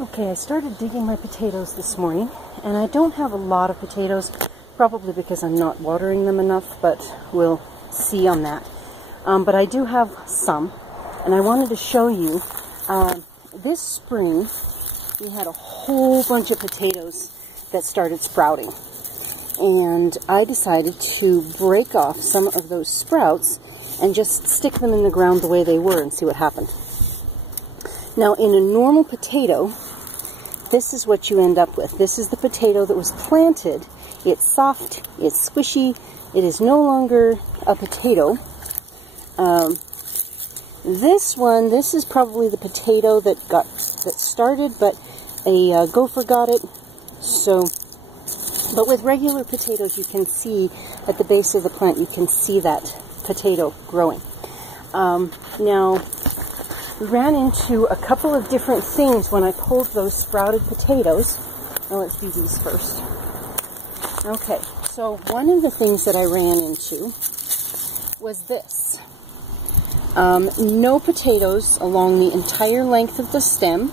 Okay, I started digging my potatoes this morning, and I don't have a lot of potatoes, probably because I'm not watering them enough, but we'll see on that. But I do have some, and I wanted to show you, this spring we had a whole bunch of potatoes that started sprouting, and I decided to break off some of those sprouts and just stick them in the ground the way they were and see what happened. Now, in a normal potato, this is what you end up with. This is the potato that was planted. It's soft, it's squishy, it is no longer a potato. This is probably the potato that started, but a gopher got it. So, but with regular potatoes, you can see at the base of the plant, you can see that potato growing. Now, we ran into a couple of different things when I pulled those sprouted potatoes. Now let's do these first. Okay, so one of the things that I ran into was this. No potatoes along the entire length of the stem.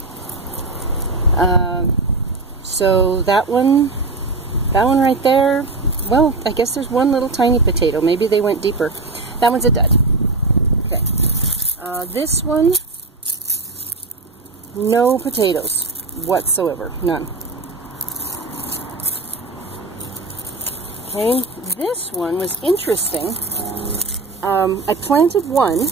So that one right there, well, I guess there's one little tiny potato. Maybe they went deeper. That one's a dud. Okay. This one, no potatoes whatsoever, none. Okay, this one was interesting. I planted one,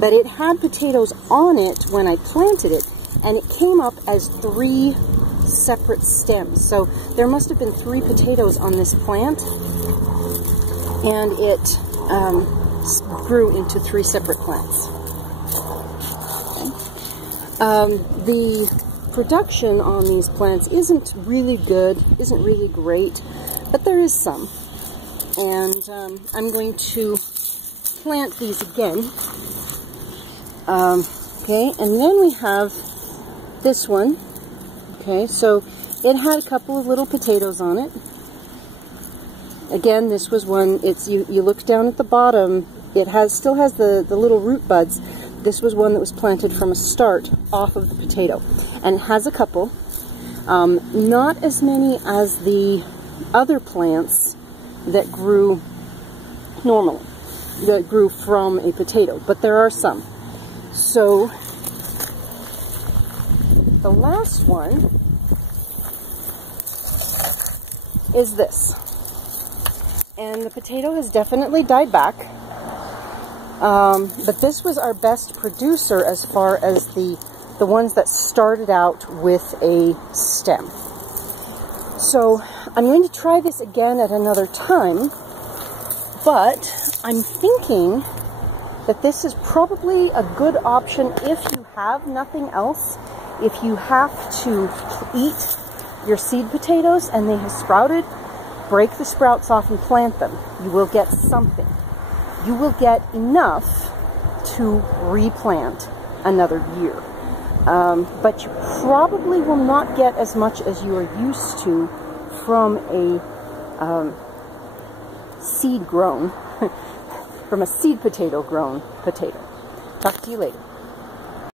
but it had potatoes on it when I planted it, and it came up as 3 separate stems. So there must have been 3 potatoes on this plant, and it grew into 3 separate plants. The production on these plants isn't really good, isn't really great, but there is some. And I'm going to plant these again. Okay, and then we have this one. Okay, so it had a couple of little potatoes on it. Again, this was one, you look down at the bottom, it still has the little root buds. This was one that was planted from a start off of the potato, and it has a couple. Not as many as the other plants that grew normally, that grew from a potato, but there are some. So the last one is this, and the potato has definitely died back. But this was our best producer as far as the ones that started out with a stem. So I'm going to try this again at another time, but I'm thinking that this is probably a good option if you have nothing else. If you have to eat your seed potatoes and they have sprouted, break the sprouts off and plant them. You will get something. You will get enough to replant another year. But you probably will not get as much as you are used to from a seed potato grown potato. Talk to you later.